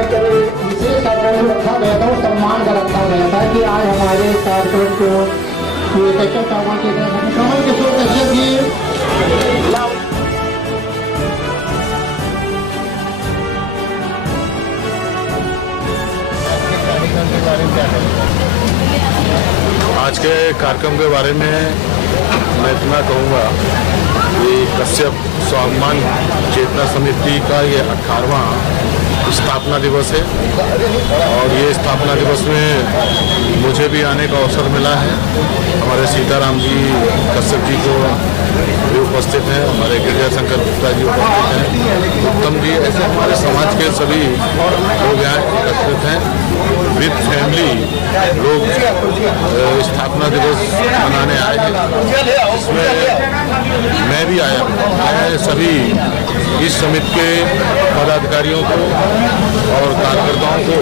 विशेष कार्यक्रम रखा गया था, सम्मान का रखा गया था कि आज हमारे कार्यक्रम को कश्यप सामान के कमल किशोर कश्यप जी आज के कार्यक्रम के बारे में मैं इतना कहूँगा कि कश्यप स्वाभिमान चेतना समिति का ये 18वां स्थापना दिवस है और ये स्थापना दिवस में मुझे भी आने का अवसर मिला है। हमारे सीताराम जी कश्यप जी को भी उपस्थित हैं, हमारे गिरिजाशंकर गुप्ता जी उपस्थित हैं, उत्तम जी, ऐसे हमारे समाज के सभी लोग यहाँ एकत्रित हैं। विद फैमिली लोग स्थापना दिवस मनाने आए हैं, इसमें मैं भी आया हूँ। मैं सभी इस समिति के पदाधिकारियों को और कार्यकर्ताओं को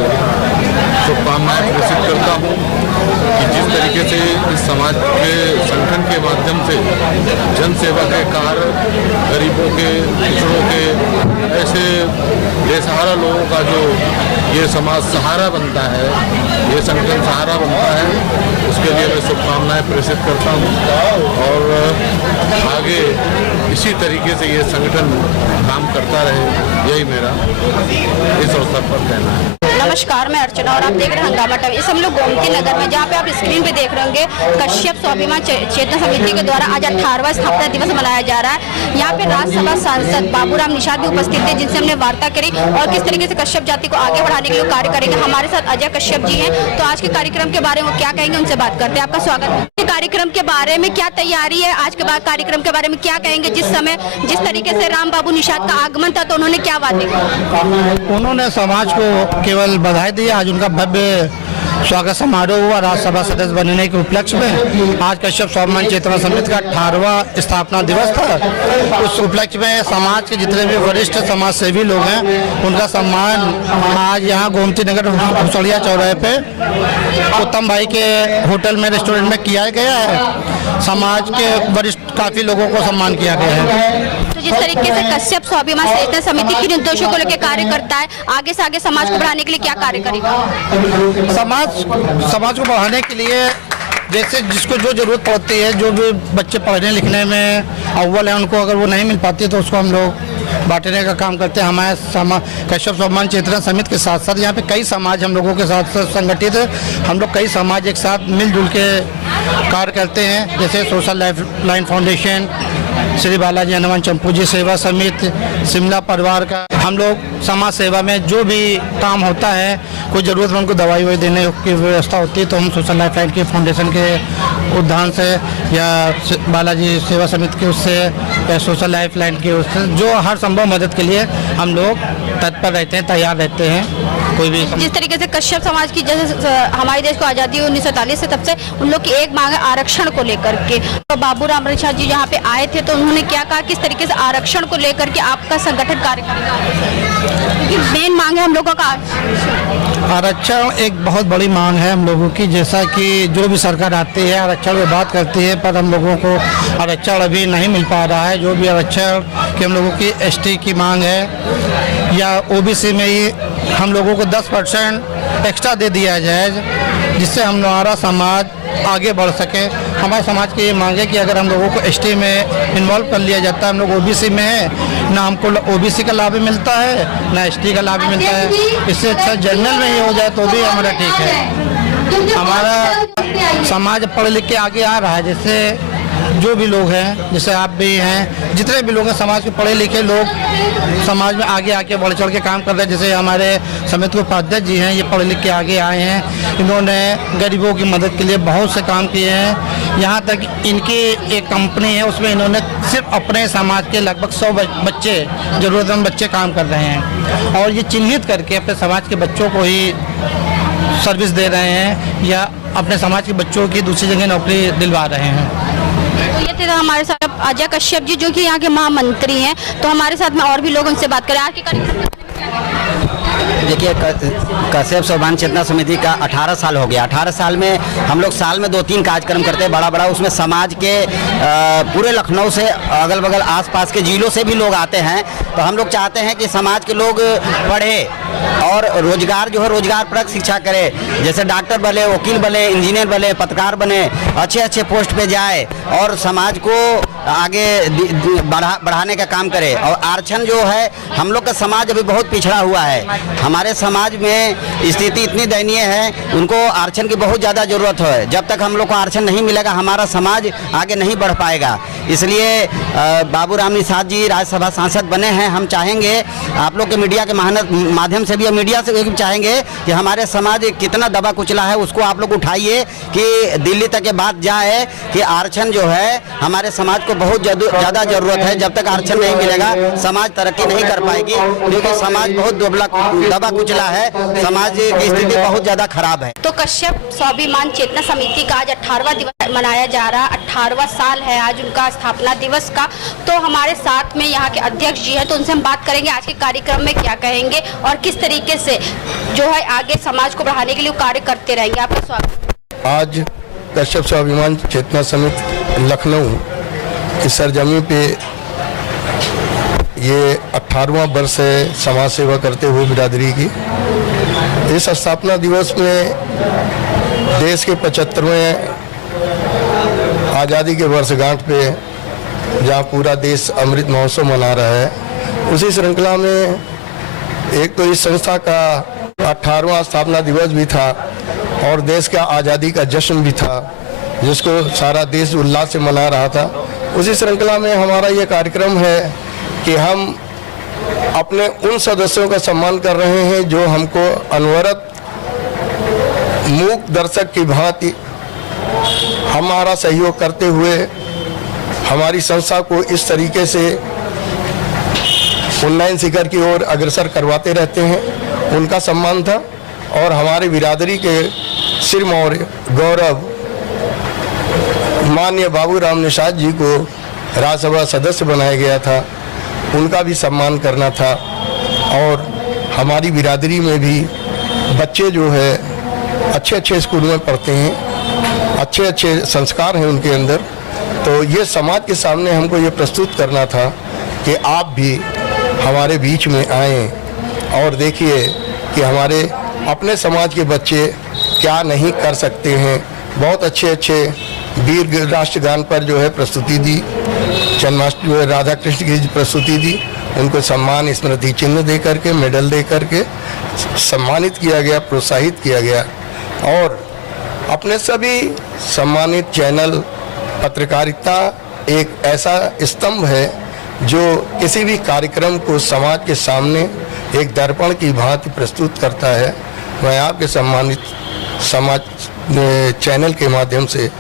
शुभकामनाएं प्रेषित करता हूँ कि जिस तरीके से इस समाज के संगठन के माध्यम से जन सेवा के कार्य, गरीबों के, पिछड़ों के, ऐसे बेसहारा लोगों का जो ये समाज सहारा बनता है, ये संगठन सहारा बनता है, उसके लिए मैं शुभकामनाएं प्रेषित करता हूँ और आगे इसी तरीके से ये संगठन काम करता रहे, यही मेरा इस अवसर पर कहना है। नमस्कार, मैं अर्चना और आप देख रहे हैं हंगामा टीवी। इस हम लोग गोमती नगर में, जहाँ पे आप स्क्रीन पे देख रहे होंगे, कश्यप स्वाभिमान चेतना समिति के द्वारा आज 18वां स्थापना दिवस मनाया जा रहा है। यहाँ पे राज्यसभा सांसद बाबूराम निषाद भी उपस्थित थे, जिनसे हमने वार्ता करी और किस तरीके से कश्यप जाति को आगे बढ़ाने के लिए कार्य करेंगे। हमारे साथ अजय कश्यप जी हैं, तो आज के कार्यक्रम के बारे में क्या कहेंगे, उनसे बात करते हैं। आपका स्वागत है। कार्यक्रम के बारे में क्या तैयारी है, आज के बाद कार्यक्रम के बारे में क्या कहेंगे? जिस तरीके से राम बाबू निषाद का आगमन था, तो उन्होंने क्या बातें की? उन्होंने समाज को केवल बधाई दी। आज उनका भव्य स्वागत समारोह हुआ राज्यसभा सदस्य बनने के उपलक्ष्य में। आज कश्यप स्वाभिमान चेतना समिति का 18वां स्थापना दिवस था। उस उपलक्ष्य में समाज के जितने भी वरिष्ठ समाज सेवी लोग हैं, उनका सम्मान आज यहाँ गोमती नगर हुसड़िया चौराहे पे उत्तम भाई के होटल में, रेस्टोरेंट में किया गया है। समाज के वरिष्ठ काफी लोगों को सम्मान किया गया है। तो जिस तरीके से कश्यप स्वाभिमान चेतना समिति किन उद्देश्यों को लेकर कार्य करता है, आगे से आगे समाज को बढ़ाने के लिए क्या कार्य करेगा? समाज को बढ़ाने के लिए जैसे जिसको जो जरूरत पड़ती है, जो भी बच्चे पढ़ने लिखने में अव्वल है, उनको अगर वो नहीं मिल पाती है तो उसको हम लोग बांटने का काम करते हैं। हमारे कश्यप स्वाभिमान चेतना समिति के साथ साथ यहाँ पे कई समाज हम लोगों के साथ संगठित है। हम लोग कई समाज एक साथ मिलजुल के कार्य करते हैं, जैसे social life line foundation, Shri Balaji Hanuman Champu ji सेवा समिति, शिमला परिवार का। हम लोग समाज सेवा में जो भी काम होता है, कोई ज़रूरतमंद को दवाई ववाई देने की व्यवस्था होती है, तो हम सोशल लाइफ लाइन के फाउंडेशन के उद्यान से या बालाजी सेवा समिति के उससे या सोशल लाइफ लाइन के उससे जो हर संभव मदद के लिए हम लोग तत्पर रहते हैं, तैयार रहते हैं। कोई भी जिस तरीके से कश्यप समाज की, जैसे हमारे देश को आज़ादी 1947 से, तब से उन लोग की एक मांग है आरक्षण को लेकर के। तो बाबूराम निषाद जी यहाँ पे आए थे, तो उन्होंने क्या कहा, किस तरीके से आरक्षण को लेकर के आपका संगठन कार्य करेगा? क्योंकि मेन मांग है हम लोगों का आरक्षण। एक बहुत बड़ी मांग है हम लोगों की। जैसा कि जो भी सरकार आती है आरक्षण में बात करती है, पर हम लोगों को आरक्षण अभी नहीं मिल पा रहा है। जो भी आरक्षण कि हम लोगों की एसटी की मांग है या ओबीसी में ही हम लोगों को 10% एक्स्ट्रा दे दिया जाए, जिससे हमारा समाज आगे बढ़ सके। हमारे समाज की ये मांग है कि अगर हम लोगों को एसटी में इन्वॉल्व कर लिया जाता है, हम लोग ओबीसी में है ना, हमको ओबीसी का लाभ भी मिलता है ना एसटी का लाभ भी मिलता है। इससे अच्छा जनरल में ही हो जाए तो भी हमारा ठीक है। हमारा समाज पढ़ लिख के आगे आ रहा है। जैसे जो भी लोग हैं, जैसे आप भी हैं, जितने भी लोग हैं समाज के पढ़े लिखे लोग समाज में आगे आके बढ़ चढ़ के काम कर रहे हैं। जैसे हमारे समिति के उपाध्यक्ष जी हैं, ये पढ़े लिख के आगे आए हैं। इन्होंने गरीबों की मदद के लिए बहुत से काम किए हैं। यहाँ तक इनकी एक कंपनी है, उसमें इन्होंने सिर्फ अपने समाज के लगभग 100 बच्चे, ज़रूरतमंद बच्चे काम कर रहे हैं और ये चिन्हित करके अपने समाज के बच्चों को ही सर्विस दे रहे हैं या अपने समाज के बच्चों की दूसरी जगह नौकरी दिलवा रहे हैं। तो ये थे हमारे साथ अजय कश्यप जी, जो कि यहाँ के महामंत्री हैं। तो हमारे साथ में और भी लोग, उनसे बात करें। आज के कार्यक्रम देखिए, कश्यप स्वाभिमान चेतना समिति का 18 साल हो गया। 18 साल में हम लोग साल में 2-3 कार्यक्रम करते हैं बड़ा। उसमें समाज के पूरे लखनऊ से, अगल बगल आसपास के जिलों से भी लोग आते हैं। तो हम लोग चाहते हैं कि समाज के लोग पढ़े और रोजगार जो है रोजगारपरक शिक्षा करे, जैसे डॉक्टर बने, वकील बने, इंजीनियर बने, पत्रकार बने, अच्छे अच्छे पोस्ट पे जाए और समाज को आगे बढ़ाने का काम करे। और आरक्षण जो है, हम लोग का समाज अभी बहुत पिछड़ा हुआ है, हमारे समाज में स्थिति इतनी दयनीय है, उनको आरक्षण की बहुत ज़्यादा ज़रूरत है। जब तक हम लोग को आरक्षण नहीं मिलेगा हमारा समाज आगे नहीं बढ़ पाएगा। इसलिए बाबूराम निषाद जी राज्यसभा सांसद बने हैं। हम चाहेंगे आप लोग के मीडिया के माध्यम से भी, मीडिया से भी चाहेंगे कि हमारे समाज कितना दबा कुचला है उसको आप लोग उठाइए कि दिल्ली तक ये बात जाए कि आरक्षण जो है हमारे समाज को बहुत ज़्यादा ज़रूरत है। जब तक आरक्षण नहीं मिलेगा समाज तरक्की नहीं कर पाएगी, क्योंकि समाज बहुत दबा कुचला है, समाज की स्थिति बहुत ज़्यादा खराब है। तो कश्यप स्वाभिमान चेतना समिति का आज 18वां दिवस मनाया जा रहा है। 18वां साल है आज उनका स्थापना दिवस का। तो हमारे साथ में यहाँ के अध्यक्ष जी हैं, तो उनसे हम बात करेंगे आज के कार्यक्रम में क्या कहेंगे और किस तरीके से जो है आगे समाज को बढ़ाने के लिए कार्य करते रहेंगे। आपका स्वागत। आज कश्यप स्वाभिमान चेतना समिति लखनऊ की सरजमी पे ये 18वां वर्ष है समाज सेवा करते हुए बिरादरी की। इस स्थापना दिवस में देश के 75वें आज़ादी के वर्षगांठ पे जहाँ पूरा देश अमृत महोत्सव मना रहा है, उसी श्रृंखला में एक तो इस संस्था का 18वां स्थापना दिवस भी था और देश का आज़ादी का जश्न भी था, जिसको सारा देश उल्लास से मना रहा था। उसी श्रृंखला में हमारा ये कार्यक्रम है कि हम अपने उन सदस्यों का सम्मान कर रहे हैं जो हमको अनवरत मूक दर्शक की भांति हमारा सहयोग करते हुए हमारी संस्था को इस तरीके से उन्नयन शिखर की ओर अग्रसर करवाते रहते हैं। उनका सम्मान था और हमारी बिरादरी के सिरमौर गौरव माननीय बाबूराम निषाद जी को राज्यसभा सदस्य बनाया गया था, उनका भी सम्मान करना था। और हमारी बिरादरी में भी बच्चे जो है अच्छे अच्छे स्कूल में पढ़ते हैं, अच्छे अच्छे संस्कार हैं उनके अंदर। तो ये समाज के सामने हमको ये प्रस्तुत करना था कि आप भी हमारे बीच में आएँ और देखिए कि हमारे अपने समाज के बच्चे क्या नहीं कर सकते हैं। बहुत अच्छे अच्छे वीर राष्ट्रगान पर जो है प्रस्तुति दी, जन्माष्टमी राधा कृष्ण की प्रस्तुति दी, उनको सम्मान स्मृति चिन्ह दे करके, मेडल दे करके सम्मानित किया गया, प्रोत्साहित किया गया। और अपने सभी सम्मानित चैनल, पत्रकारिता एक ऐसा स्तंभ है जो किसी भी कार्यक्रम को समाज के सामने एक दर्पण की भांति प्रस्तुत करता है। मैं आपके सम्मानित समाज चैनल के माध्यम से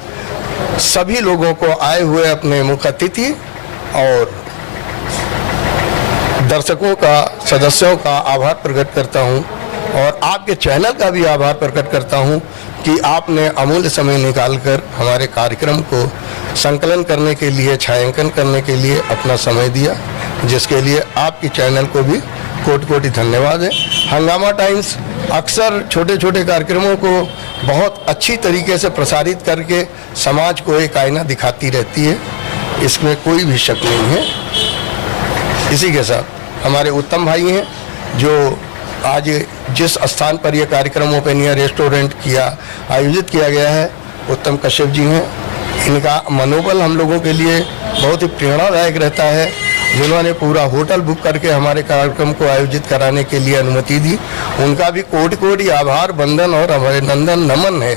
सभी लोगों को आए हुए अपने मुख्य अतिथि और दर्शकों का, सदस्यों का आभार प्रकट करता हूं और आपके चैनल का भी आभार प्रकट करता हूं कि आपने अमूल्य समय निकालकर हमारे कार्यक्रम को संकलन करने के लिए, छायांकन करने के लिए अपना समय दिया, जिसके लिए आपके चैनल को भी कोटि कोटि धन्यवाद है। हंगामा टाइम्स अक्सर छोटे छोटे कार्यक्रमों को बहुत अच्छी तरीके से प्रसारित करके समाज को एक आईना दिखाती रहती है, इसमें कोई भी शक नहीं है। इसी के साथ हमारे उत्तम भाई हैं जो आज जिस स्थान पर यह कार्यक्रम ओपन एयर रेस्टोरेंट आयोजित किया गया है, उत्तम कश्यप जी हैं। इनका मनोबल हम लोगों के लिए बहुत ही प्रेरणादायक रहता है, जिन्होंने पूरा होटल बुक करके हमारे कार्यक्रम को आयोजित कराने के लिए अनुमति दी। उनका भी कोटि कोटि आभार, वंदन और अभिनंदन नमन है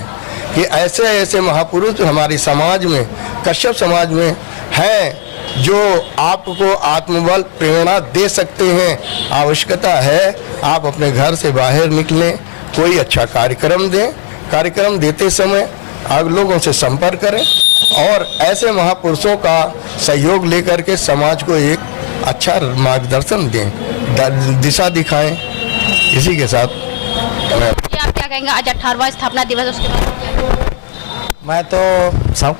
कि ऐसे ऐसे महापुरुष हमारे समाज में, कश्यप समाज में हैं, जो आपको आत्मबल प्रेरणा दे सकते हैं। आवश्यकता है आप अपने घर से बाहर निकलें, कोई अच्छा कार्यक्रम दें, कार्यक्रम देते समय आप लोगों से संपर्क करें और ऐसे महापुरुषों का सहयोग लेकर के समाज को एक अच्छा मार्गदर्शन दें, दिशा दिखाएं। इसी के साथ आप क्या कहेंगे आज 18वां स्थापना दिवस, उसके बाद? मैं तो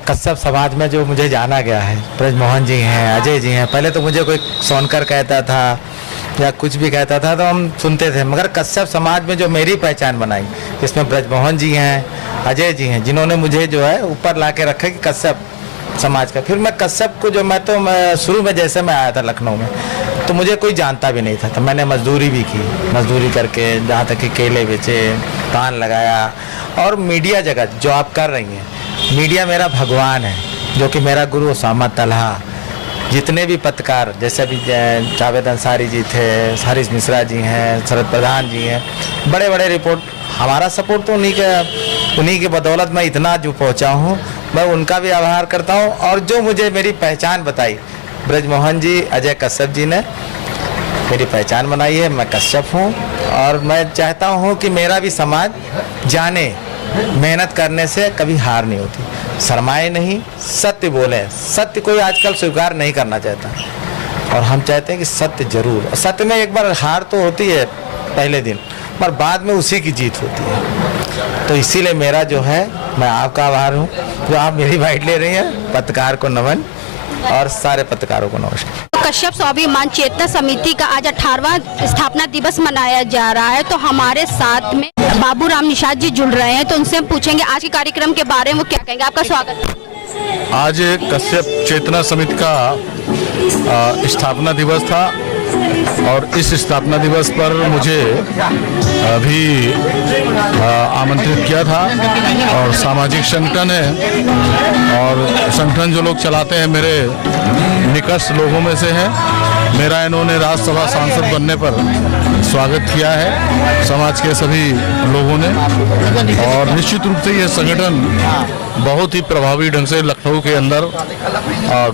कश्यप समाज में जो मुझे जाना गया है, ब्रजमोहन जी हैं, अजय जी हैं। पहले तो मुझे कोई सोनकर कहता था या कुछ भी कहता था तो हम सुनते थे, मगर कश्यप समाज में जो मेरी पहचान बनाई, इसमें ब्रजमोहन जी हैं, अजय जी हैं, जिन्होंने मुझे जो है ऊपर ला के रखा कि कश्यप समाज का। फिर मैं कश्यप को जो मैं शुरू में जैसे मैं आया था लखनऊ में, तो मुझे कोई जानता भी नहीं था, तो मैंने मजदूरी भी की, मजदूरी करके जहाँ तक कि केले बेचे, पान लगाया। और मीडिया जगत जो आप कर रही हैं, मीडिया मेरा भगवान है, जो कि मेरा गुरु उसामा तलहा, जितने भी पत्रकार जैसे अभी जावेद अंसारी जी थे, हरीश मिश्रा जी हैं, शरद प्रधान जी हैं, बड़े बड़े रिपोर्ट, हमारा सपोर्ट तो उन्हीं के बदौलत मैं इतना जो पहुंचा हूं। मैं उनका भी आभार करता हूं। और जो मुझे मेरी पहचान बताई, ब्रजमोहन जी, अजय कश्यप जी ने मेरी पहचान बनाई है। मैं कश्यप हूं और मैं चाहता हूं कि मेरा भी समाज जाने मेहनत करने से कभी हार नहीं होती, शर्माए नहीं, सत्य बोले। सत्य कोई आजकल स्वीकार नहीं करना चाहता और हम चाहते हैं कि सत्य जरूर। सत्य में एक बार हार तो होती है पहले दिन, पर बाद में उसी की जीत होती है। तो इसीलिए मेरा जो है, मैं आपका आभार हूँ जो आप मेरी बाइट ले रही हैं। पत्रकार को नमन और सारे पत्रकारों को नमस्कार। कश्यप स्वाभिमान चेतना समिति का आज 18वां स्थापना दिवस मनाया जा रहा है, तो हमारे साथ में बाबूराम निषाद जी जुड़ रहे हैं, तो उनसे हम पूछेंगे आज के कार्यक्रम के बारे में वो क्या कहेंगे। आपका स्वागत है। आज कश्यप चेतना समिति का स्थापना दिवस था और इस स्थापना दिवस पर मुझे भी आमंत्रित किया था। और सामाजिक संगठन है और संगठन जो लोग चलाते हैं मेरे निकट लोगों में से हैं। मेरा इन्होंने राज्यसभा सांसद बनने पर स्वागत किया है समाज के सभी लोगों ने। और निश्चित रूप से ये संगठन बहुत ही प्रभावी ढंग से लखनऊ के अंदर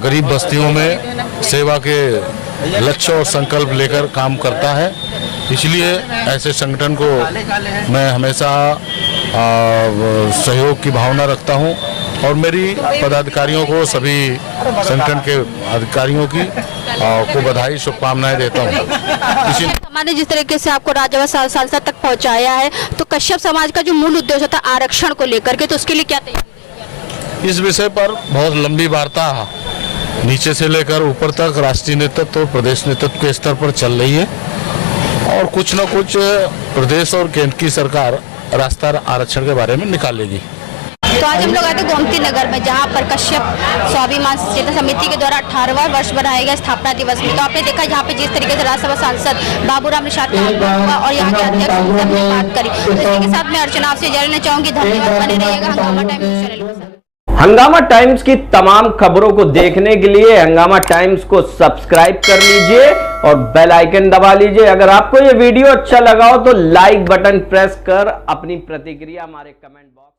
गरीब बस्तियों में सेवा के लक्ष्य और संकल्प लेकर काम करता है। इसलिए ऐसे संगठन को मैं हमेशा सहयोग की भावना रखता हूं और मेरी पदाधिकारियों को, सभी संगठन के अधिकारियों की को बधाई, शुभकामनाएं देता हूं। हमारे जिस तरीके से आपको राज्यसभा सांसद तक पहुंचाया है, तो कश्यप समाज का जो मूल उद्देश्य था आरक्षण को लेकर के, तो उसके लिए क्या तैयारी? इस विषय पर बहुत लंबी वार्ता नीचे से लेकर ऊपर तक राष्ट्रीय नेतृत्व और प्रदेश नेतृत्व के स्तर पर चल रही है और कुछ न कुछ प्रदेश और केंद्र की सरकार रास्ता आरक्षण के बारे में निकालेगी। तो आज हम लोग आए थे गोमती नगर में, जहां पर कश्यप स्वाभिमान चेतना समिति के द्वारा 18वां वर्ष बनाया गया स्थापना दिवस में। तो आपने देखा यहाँ पे जिस तरीके से राज्यसभा सांसद बाबूराम निषाद का हुआ और यहाँ के अध्यक्ष ने बात करी। तो इसी के साथ मैं अर्चना आपसे जानना चाहूंगी। धन्यवाद, बने रहिएगा हंगामा टाइम्स चैनल के साथ। हंगामा टाइम्स की तमाम खबरों को देखने के लिए हंगामा टाइम्स को सब्सक्राइब कर लीजिए और बेल आइकन दबा लीजिए। अगर आपको ये वीडियो अच्छा लगा हो तो लाइक बटन प्रेस कर अपनी प्रतिक्रिया हमारे कमेंट बॉक्स